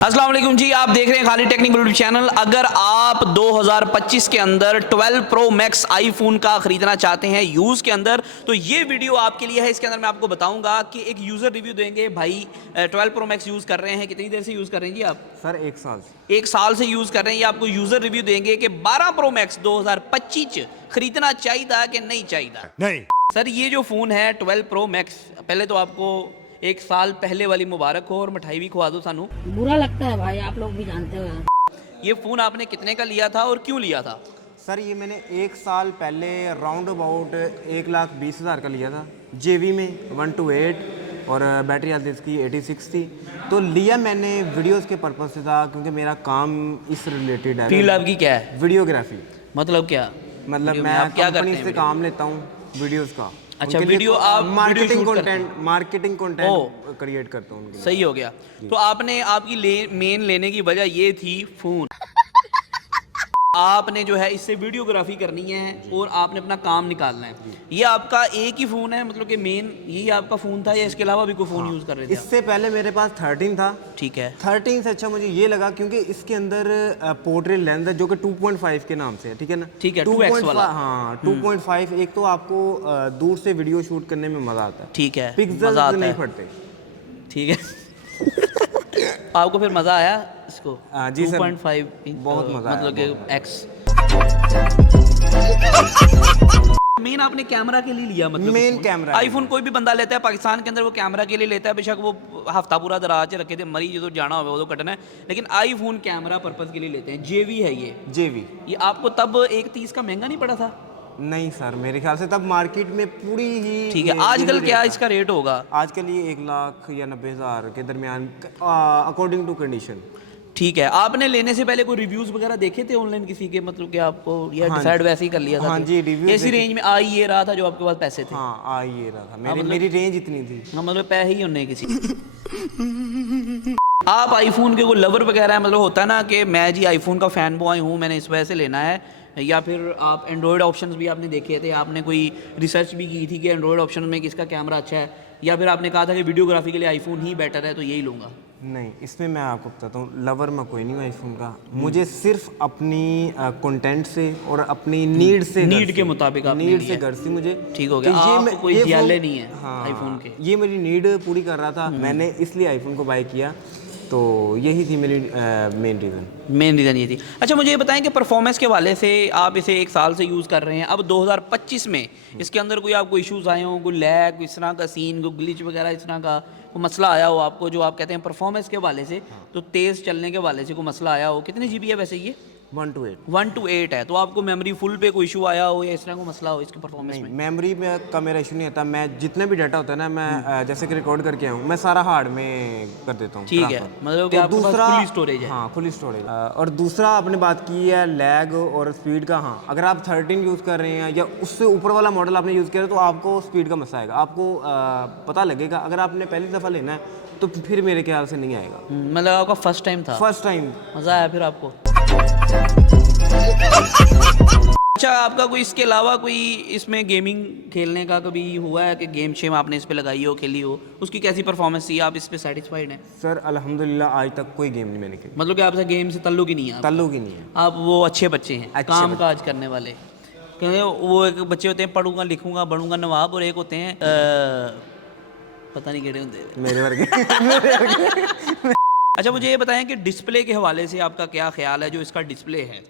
अस्सलाम वालेकुम जी, आप देख रहे हैं खालिद टेक्निकल यूट्यूब चैनल। अगर आप 2025 के अंदर 12 प्रो मैक्स आईफोन का ख़रीदना चाहते हैं यूज़ के अंदर, तो ये वीडियो आपके लिए है। इसके अंदर मैं आपको बताऊंगा कि एक यूज़र रिव्यू देंगे। भाई 12 प्रो मैक्स यूज़ कर रहे हैं, कितनी देर से यूज़ कर रहे हैं जी आप? सर 1 साल से। 1 साल से यूज़ कर रहे हैं। ये आपको यूज़र रिव्यू देंगे कि 12 प्रो मैक्स 2025 ख़रीदना चाहिए कि नहीं चाहिए। नहीं सर, ये जो फ़ोन है 12 प्रो मैक्स, पहले तो आपको 1 साल पहले वाली मुबारक हो और मिठाई भी खुआ दो सानू। बुरा लगता है भाई, आप लोग भी जानते हो। ये फ़ोन आपने कितने का लिया था और क्यों लिया था? सर, ये मैंने 1 साल पहले राउंड अबाउट 1,20,000 का लिया था, जेवी में 128 और बैटरी हेल्थ इसकी 86 थी। तो लिया मैंने वीडियोस के पर्पज़ से था, क्योंकि मेरा काम इस रिलेटेड है। फील्ड आपकी क्या है? वीडियोग्राफी। मतलब क्या? मतलब वीडियो में मैं आप क्या कंपनी करते से हैं? काम लेता हूँ वीडियोस का। अच्छा, उनके लिए वीडियो तो आप मार्केटिंग वीडियो शूट करते कंटेंट मार्केटिंग कंटेंट क्रिएट करता हूँ उनके लिए। सही हो गया। तो आपने आपकी मेन लेने की वजह ये थी फ़ोन। आपने जो है इससे वीडियोग्राफी करनी है और आपने अपना काम निकालना है। ये आपका एक ही फ़ोन है, मतलब कि मेन यही आपका फ़ोन था या इसके अलावा भी कोई फ़ोन यूज़ कर रहे थे आप? इससे पहले मेरे पास 13 था। ठीक है। 13 से अच्छा मुझे ये लगा, क्योंकि इसके अंदर पोर्ट्रेट लेंस है जो कि 2.5 के नाम से है। ठीक है ना? ठीक है, 2x वाला। हाँ, 2.5। एक तो आपको दूर से वीडियो शूट करने में मज़ा आता है। ठीक है, पिक्सेल्स मज़ा आता नहीं है। फटते। ठीक है। आपको फिर मज़ा आया इसको? जी सर, 2.5 बहुत मज़ा आया, मतलब कि बहुत एक्स। मेन आपने कैमरा के लिए लिया? मतलब मेन कैमरा। आईफोन कोई भी बंदा लेता है पाकिस्तान के अंदर, वो कैमरा के लिए लेता है। बेशक वो हफ्ता पूरा दराज रखे थे, मरी जो जाना हो वो तो कटना है, लेकिन आईफोन कैमरा पर्पज़ के लिए लेते हैं। जेवी है ये। जेवी। ये आपको तब 130 का महंगा नहीं पड़ा था? नहीं सर, मेरे ख्याल से तब मार्केट में पूरी ही ठीक है। यही आजकल रेट क्या था। इसका रेट होगा? आजकल ये 1 लाख या 90,000 के दरमियान, अकॉर्डिंग टू कंडीशन। ठीक है। आपने लेने से पहले कोई रिव्यूज़ वगैरह देखे थे ऑनलाइन किसी के, मतलब कि आपको या हाँ डिसाइड वैसे ही कर लिया था? हाँ कि जी, रिव्यूज़ इसी रेंज में आ ही ये रहा था जो आपके पास पैसे थे? हाँ, आ ये रहा था। मतलब- मेरी रेंज इतनी थी। हाँ, मतलब पैसे ही होने किसी। आप आईफोन के कोई लवर वगैरह है, मतलब होता है ना कि मैं जी आईफोन का फ़ैन बॉय हूँ, मैंने इस वजह से लेना है, या फिर आप एंड्रॉयड ऑप्शंस भी आपने देखे थे, आपने कोई रिसर्च भी की थी कि एंड्रॉयड ऑप्शन में किसका कैमरा अच्छा है, या फिर आपने कहा था कि वीडियोग्राफी के लिए आईफोन ही बेटर है तो यही लूँगा? नहीं, इसमें मैं आपको बताता हूँ, लवर में कोई नहीं हूँ आईफोन का। मुझे सिर्फ अपनी कंटेंट से और अपनी नीड से, नीड के मुताबिक आपने नीड लिया से घर से मुझे। ठीक हो गया। कि आपको कोई ये ज़्यादा फ़ोन- नहीं है हाँ, आईफोन के? ये मेरी नीड पूरी कर रहा था, मैंने इसलिए आईफोन को बाय किया। तो यही थी मेरी मेन रीज़न। मेन रीज़न ये थी। अच्छा, मुझे ये बताएं कि परफॉर्मेंस के वाले से आप इसे 1 साल से यूज़ कर रहे हैं, अब 2025 में इसके अंदर कोई आपको इश्यूज़ आए हों, कोई लैग, इस तरह का सीन, कोई ग्लिच वगैरह इस तरह का कोई मसला आया हो आपको, जो आप कहते हैं परफॉर्मेंस के वाले से, तो तेज़ चलने के वाले से कोई मसला आया हो? कितने GB है वैसे ये? 128 है। तो आपको मेमोरी फुल पे कोई इशू आया हो या इस तरह को मसला हो इसके परफॉर्मेंस में? मेमोरी में का मेरा इशू नहीं आता। मैं जितना भी डाटा होता है ना, मैं जैसे कि रिकॉर्ड करके आऊँ, मैं सारा हार्ड में कर देता हूँ। ठीक है, मतलब कि आपके पास फुल स्टोरेज है? हाँ, फुल स्टोरेज। और दूसरा आपने बात की है लैग और स्पीड का। हाँ, अगर आप 13 यूज़ कर रहे हैं या उससे ऊपर वाला मॉडल आपने यूज़ किया तो आपको स्पीड का मसला आएगा, आपको पता लगेगा। अगर आपने पहली दफ़ा लेना है तो फिर मेरे ख्याल से नहीं आएगा। मतलब आपका फर्स्ट टाइम था? First time. मज़ा आया फिर आपको? अच्छा, आपका कोई इसके अलावा कोई इसमें गेमिंग खेलने का कभी हुआ है कि गेम शेम आपने इस पे लगाई हो, खेली हो, उसकी कैसी परफॉर्मेंस थी? आप इस पे सेटिस्फाइड हैं? सर अल्हम्दुलिल्लाह, आज तक कोई गेम नहीं मैंने खेली। मतलब कि आपसे गेम से ताल्लुक ही नहीं है आपका? ताल्लुक ही नहीं है। आप वो अच्छे बच्चे हैं, अच्छे काम बच्चे। काज करने वाले। क्योंकि वो एक बच्चे होते हैं पढ़ूंगा लिखूंगा बनूंगा नवाब, और एक होते हैं पता नहीं केड़े होंगे मेरे वर्गे। अच्छा, मुझे ये बताएं कि डिस्प्ले के हवाले से आपका क्या ख्याल है? जो इसका डिस्प्ले है,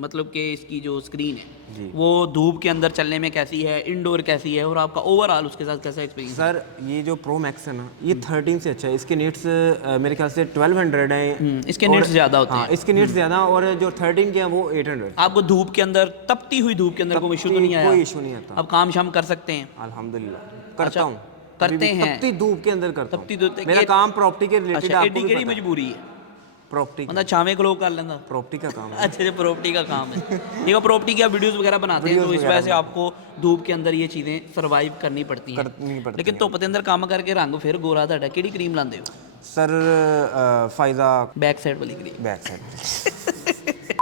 मतलब कि इसकी जो स्क्रीन है वो धूप के अंदर चलने में कैसी है, इंडोर कैसी है, और आपका ओवरऑल उसके साथ कैसा एक्सपीरियंस? सर, ये जो प्रो मैक्स है ना, ये 13 से अच्छा है। इसके नीट्स मेरे ख्याल से 1200 हैं। इसके नीट्स ज़्यादा होते हैं। इसके नीट्स ज़्यादा, और जो 13 के हैं वो 800। आपको धूप के अंदर, तपती हुई धूप के अंदर कोई इशू तो नहीं आया? कोई इशू नहीं आता। अब काम शाम कर सकते हैं? अल्हम्दुलिल्लाह करता अच्छा, हूँ। करते हैं? तपती धूप के अंदर करता तपती हूँ। धूप- मेरा ये- काम प्रॉपर्टी के रिलेटेड। अच्छा, आपको एडी भी केड़ी पता है। मजबूरी है? प्रॉपर्टी मतलब छावे क्लो कर लेंदा? प्रॉपर्टी का काम है। अच्छा, जो प्रॉपर्टी का काम है। देखो, प्रॉपर्टी की आप वीडियोस वगैरह बनाते हैं, तो इस वजह से आपको धूप के अंदर ये चीज़ें सर्वाइव करनी पड़ती हैं। लेकिन धुप्प के अंदर काम करके रंग फिर गोरा ਤੁਹਾਡਾ ਕਿਹੜੀ क्रीम लाते हो? सर फायदा बैक साइड वाली क्रीम। Back side.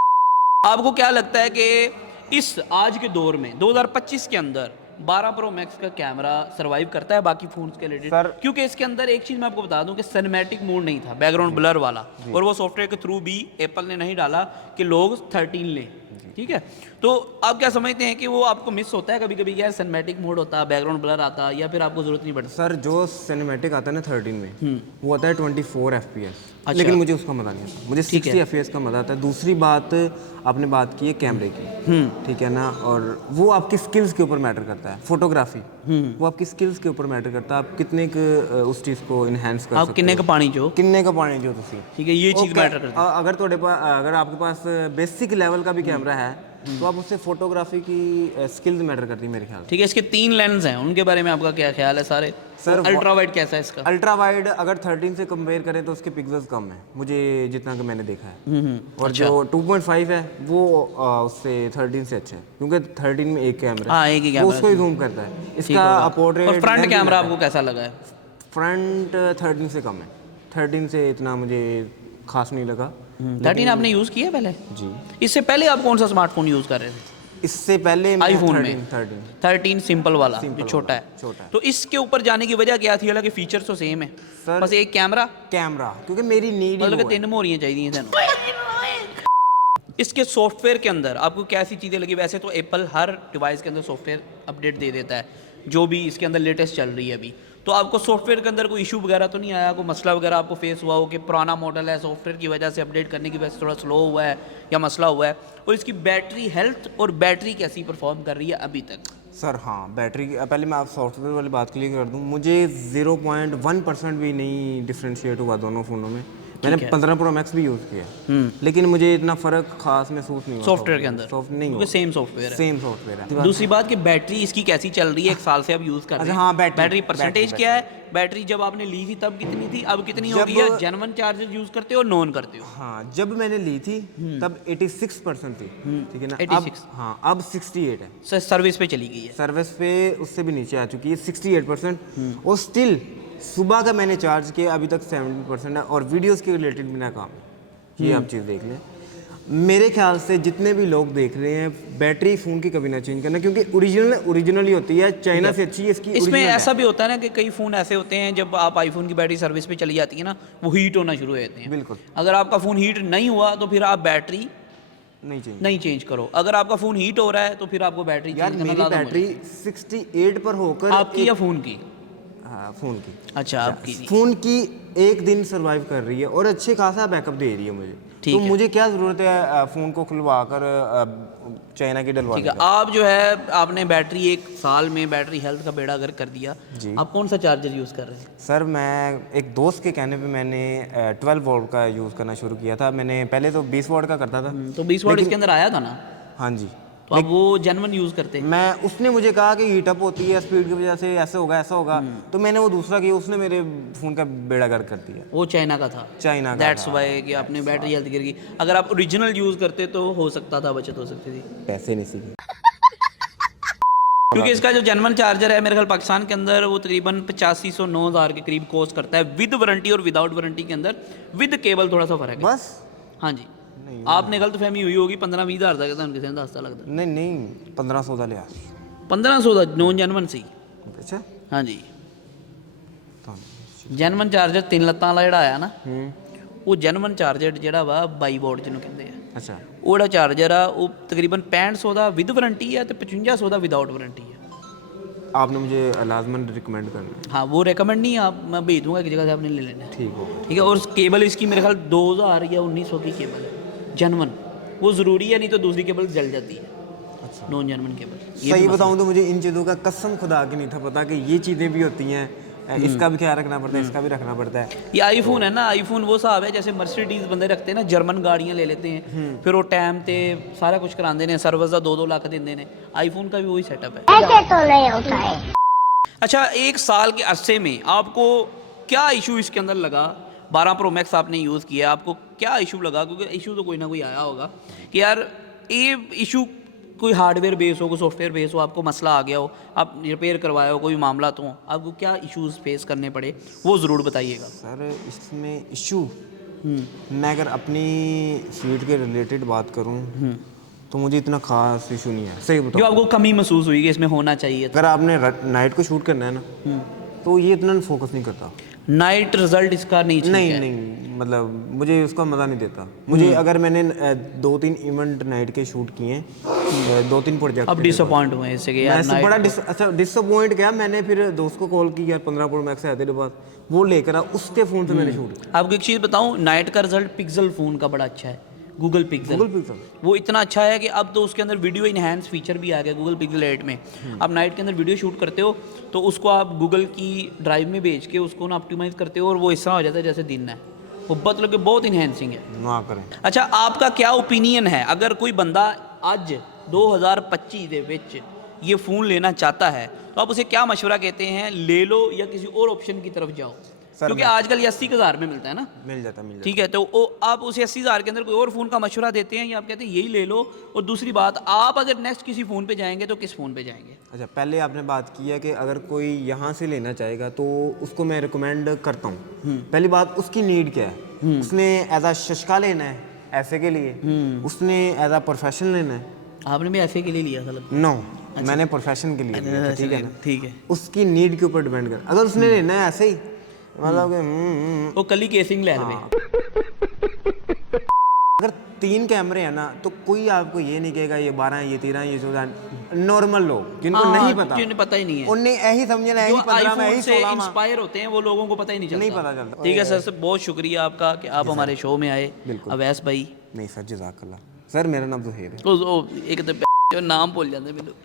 आपको क्या लगता है कि इस आज के दौर में 2025 के अंदर 12 प्रो मैक्स का कैमरा सर्वाइव करता है बाकी फोन्स के रिलेटेड? सर- क्योंकि इसके अंदर एक चीज़ मैं आपको बता दूं कि सिनेमैटिक मोड नहीं था, बैकग्राउंड ब्लर वाला, और वो सॉफ्टवेयर के थ्रू भी एप्पल ने नहीं डाला कि लोग 13 लें, ठीक है? तो आप क्या समझते हैं कि वो आपको मिस होता है कभी कभी, यार सिनेमैटिक मोड होता, बैकग्राउंड ब्लर आता, या फिर आपको जरूरत नहीं पड़ती? सर जो सिनेमैटिक आता है ना 13 में, वो आता है 24 FPS, अच्छा। लेकिन मुझे उसका मज़ा नहीं आता, मुझे ठीक 60 FPS का मज़ा आता है। दूसरी बात आपने बात की है कैमरे की, ठीक है ना, और वो आपकी स्किल्स के ऊपर मैटर करता है। फोटोग्राफी वो आपकी स्किल्स के ऊपर मैटर करता है, आप कितने उस चीज़ को इन्हेंस कर आप सकते किन्ने का पानी जो, हो, किन्ने का पानी जो तुसी, ठीक है, ये चीज़ ओके, मैटर करती है। अगर थोड़े पास, अगर आपके पास बेसिक लेवल का भी कैमरा है तो आप उससे फोटोग्राफी की स्किल्स मैटर करती है मेरे ख्याल से। ठीक है, इसके 3 लेंस हैं, उनके बारे में आपका क्या ख्याल है सारे? सर, अल्ट्रा वाइड कैसा है इसका? अल्ट्रा वाइड अगर 13 से कंपेयर करें तो उसके पिक्सल्स कम है, मुझे जितना कि मैंने देखा है, और जो 2.5 है वो उससे 13 से अच्छा है, क्योंकि 13 में एक कैमरा हाँ, एक ही वो कैमरा उसको ही जूम करता है, इसका पोर्ट्रेट। और फ्रंट कैमरा आपको कैसा लगा है? फ्रंट 13 से कम है, 13 से इतना मुझे खास नहीं लगा। 13 आपने यूज़ किया है पहले? जी, इससे पहले आप कौन सा स्मार्टफोन यूज़ कर रहे थे? इससे पहले मैं आईफोन में 13 सिंपल वाला जो छोटा है। छोटा है। तो इसके ऊपर जाने की वजह क्या थी? हालांकि फीचर्स तो सेम है, सर, बस एक कैमरा, क्योंकि मेरी नीड ही मतलब कि वो है। 3 मोहरियाँ चाहिए थी। इसके सॉफ्टवेयर के अंदर आपको कैसी चीज़ें लगी? वैसे तो एप्पल हर डिवाइस के अंदर सॉफ्टवेयर अपडेट दे देता है, जो भी इसके अंदर लेटेस्ट चल रही है अभी, तो आपको सॉफ्टवेयर के अंदर कोई इशू वगैरह तो नहीं आया? कोई मसला वगैरह आपको फेस हुआ हो कि पुराना मॉडल है, सॉफ्टवेयर की वजह से अपडेट करने की वजह से थोड़ा स्लो हुआ है या मसला हुआ है? और इसकी बैटरी हेल्थ और बैटरी कैसी परफॉर्म कर रही है अभी तक? सर हाँ, बैटरी की पहले मैं आप सॉफ्टवेयर वाली बात क्लियर कर दूं, मुझे 0.1% भी नहीं डिफ्रेंशिएट हुआ दोनों फ़ोनों में। मैंने 15 प्रो मैक्स भी यूज़ किया, लेकिन मुझे इतना फ़र्क खास महसूस नहीं हुआ सॉफ्टवेयर के अंदर नहीं क्योंकि सेम सॉफ्टवेयर है। सेम सॉफ्टवेयर है। दूसरी बात कि बैटरी इसकी कैसी चल रही है? 1 साल से आप यूज़ कर रहे हैं। अच्छा, हाँ, बैटरी परसेंटेज क्या है? बैटरी जब आपने ली थी तब कितनी थी, अब कितनी हो गई है? जेन्युइन चार्जर यूज़ करते हो और नॉन करते हो? हाँ, जब मैंने ली थी तब 86% थी, ठीक है ना, 86 हाँ अब 68 है। सर सर्विस पे चली गई है। सर्विस पे उससे भी नीचे आ चुकी है 68%, और स्टिल सुबह का मैंने चार्ज किया अभी तक 70% है, और वीडियोस के रिलेटेड भी ना काम है। ये आप चीज़ देख लें। मेरे ख्याल से जितने भी लोग देख रहे हैं, बैटरी फ़ोन की कभी ना चेंज करना, क्योंकि ओरिजिनल ही होती है, चाइना से अच्छी है इसकी। इसमें original है। ऐसा भी होता है ना कि कई फ़ोन ऐसे होते हैं जब आप आईफोन की बैटरी सर्विस पे चली जाती है ना, वो हीट होना शुरू हो जाते हैं। बिल्कुल अगर आपका फ़ोन हीट नहीं हुआ तो फिर आप बैटरी नहीं चेंज करो। अगर आपका फ़ोन हीट हो रहा है तो फिर आपको बैटरी यार, चेंज करना मेरी लाजम बैटरी 68 पर होकर आपकी या फ़ोन की? हाँ, फ़ोन की। अच्छा, आपकी। फ़ोन की एक दिन सर्वाइव कर रही है और अच्छे खासा बैकअप दे रही है मुझे, तो मुझे क्या ज़रूरत है फ़ोन को खुलवा कर चाइना की डलवा? ठीक है, आप जो है आपने बैटरी 1 साल में बैटरी हेल्थ का बेड़ा गर्क कर दिया। आप कौन सा चार्जर यूज़ कर रहे हैं? सर मैं एक दोस्त के कहने पे मैंने 12 वोल्ट का यूज़ करना शुरू किया था। मैंने पहले तो 20 वोल्ट का करता था। तो 20 वाट इसके अंदर आया था ना? हाँ जी। तो आप वो जेन्युइन यूज़ करते हैं? मैं उसने मुझे कहा कि हीटअप होती है स्पीड की वजह से, ऐसे होगा ऐसा होगा, तो मैंने वो दूसरा किया, उसने मेरे फ़ोन का बेड़ा गर्क कर दिया। वो चाइना का था? चाइना का दैट्स वाई कि आपने बैटरी हेल्थ गिर गई। अगर आप ओरिजिनल यूज़ करते तो हो सकता था, बचत हो सकती थी। पैसे नहीं सीखे। क्योंकि इसका जो जेन्युइन चार्जर है मेरे ख्याल पाकिस्तान के अंदर वो तकरीबन 8500 9000 के करीब कॉस्ट करता है, विद वारंटी और विदाउट वारंटी के अंदर, विद केबल थोड़ा सा फ़र्क है बस। हाँ जी, आपने गलत फहमी हुई होगी। 15-20 हज़ार तक था उनके साथ दस्ता लगता। नहीं 1500 का लिया। 1500 ਦਾ नॉन जेन्युइन सी। अच्छा हाँ जी, जेन्युइन चार्जर 3 ਲੱਤਾਂ ਵਾਲਾ ਜਿਹੜਾ ਆਇਆ ਨਾ, ਉਹ जेन्युइन ਚਾਰਜਰ ਜਿਹੜਾ ਵਾ 22 ਵਾਟ ਜਿਹਨੂੰ ਕਹਿੰਦੇ ਆ, अच्छा ਉਹ ਜਿਹੜਾ ਚਾਰਜਰ ਆ ਉਹ ਤਕਰੀਬਨ 6500 ਦਾ ਵਿਦ ਵਾਰੰਟੀ ਹੈ ਤੇ 5500 ਦਾ ਵਿਦਾउट वारंटी है। आपने मुझे लाजमन रिकमेंड करना है। हाँ, वो रिकमेंड नहीं, आप मैं भेज दूंगा एक जगह से, आपने ले लेना है। ठीक हो ठीक है, और केबल इसकी मेरे ख्याल 2000 या 1900 की केबल है जेन्युइन। वो ज़रूरी है, नहीं तो दूसरी केबल जल जाती है। अच्छा, नॉन जेन्युइन केबल। सही बताऊं तो मुझे इन चीज़ों का कसम खुदा के नहीं था पता कि ये चीज़ें भी होती हैं, इसका भी ख्याल रखना पड़ता है, इसका भी रखना पड़ता है। ये आईफोन है ना, आईफोन वो हिसाब है जैसे मर्सिडीज बंदे रखते हैं ना, जर्मन गाड़ियाँ ले लेते हैं, फिर वो टाइम ते सारा कुछ कराते हैं, सर्विस का 2-2 लाख देते हैं। आईफोन का भी वही सेटअप है। ऐसे तो नहीं होता है। अच्छा, 1 साल के अरसे में आपको क्या इशू इसके अंदर लगा? 12 प्रो मैक्स आपने यूज़ किया, आपको क्या इशू लगा? क्योंकि इशू तो कोई ना कोई आया होगा कि यार ये इशू कोई हार्डवेयर बेस हो, कोई सॉफ्टवेयर बेस हो, आपको मसला आ गया हो, आप रिपेयर करवाए हो, कोई मामला तो हो, आपको क्या इश्यूज़ फेस करने पड़े वो ज़रूर बताइएगा। सर इसमें इशू मैं अगर अपनी फील्ड के रिलेटेड बात करूं तो मुझे इतना खास इशू नहीं है, सही जो बताओ। आपको कमी महसूस हुई कि इसमें होना चाहिए था? अगर आपने नाइट को शूट करना है ना तो ये इतना फोकस नहीं करता। नाइट रिजल्ट इसका नहीं ठीक नहीं है। नहीं, मतलब मुझे उसका मज़ा नहीं देता। मुझे अगर मैंने 2-3 इवेंट नाइट के शूट किए हैं, 2-3 प्रोजेक्ट, अब डिसअपॉइंट हुए इससे कि यार मैं नाइट बड़ा डिसअपॉइंट गया। मैंने फिर दोस्त को कॉल की, यार 15 प्रो मैक्स है तेरे पास, वो लेकर आ, उसके फ़ोन से मैंने शूट किया। आपको एक चीज़ बताऊं, नाइट का रिजल्ट पिक्सल फ़ोन का बड़ा अच्छा है, गूगल पिक्सल। गूगल पिक्सल वो इतना अच्छा है कि अब तो उसके अंदर वीडियो इनहेंस फीचर भी आ गया गूगल पिक्सल 8 में। आप नाइट के अंदर वीडियो शूट करते हो तो उसको आप गूगल की ड्राइव में भेज के उसको ना ऑप्टिमाइज़ करते हो और वो इस तरह हो जाता है जैसे दिन है। वो मतलब कि बहुत इनहेंसिंग है। ना करें। अच्छा, आपका क्या ओपिनियन है, अगर कोई बंदा आज 2025 ਦੇ ਵਿੱਚ ये फ़ोन लेना चाहता है तो आप उसे क्या मशवरा कहते हैं, ले लो या किसी और ऑप्शन की तरफ जाओ? क्योंकि आजकल ये 80,000 में मिलता है ना। मिल जाता। ठीक है, तो आप उसे 80,000 के अंदर कोई और फ़ोन का मशवरा देते हैं या आप कहते हैं यही ले लो? और दूसरी बात, आप अगर नेक्स्ट किसी फ़ोन पे जाएंगे तो किस फ़ोन पे जाएंगे? अच्छा, पहले आपने बात की है कि अगर कोई यहाँ से लेना चाहेगा तो उसको मैं रिकमेंड करता हूँ। पहली बात, उसकी नीड क्या है। उसने एज अ शशका लेना है ऐसे के लिए, उसने एज अ प्रोफेशन लेना है। आपने भी ऐसे के लिए लिया था लगता नो, मैंने प्रोफेशन के लिए लिया था, ठीक है ना। ठीक है। उसकी नीड के ऊपर डिपेंड कर। अगर उसने लेना है ऐसे ही, मतलब कि वो कली केसिंग ले लवे। अगर 3 कैमरे हैं ना तो कोई आपको ये नहीं कहेगा ये 12 है, ये 13 है, ये 14। नॉर्मल लोग जिनको नहीं पता, जिन्हें पता ही नहीं है, उन्हें यही समझना है, जो यही 15 में, आईफोन यही से 16 में। इंस्पायर होते हैं वो लोगों को पता ही नहीं चलता। नहीं पता चलता। ठीक है सर, बहुत शुक्रिया आपका कि आप हमारे शो में आए। बिल्कुल। अवैस भाई, नहीं सर, जज़ाकल्लाह। सर मेरा नाम ज़ुहैर है। एक तो नाम भूल जाते हैं।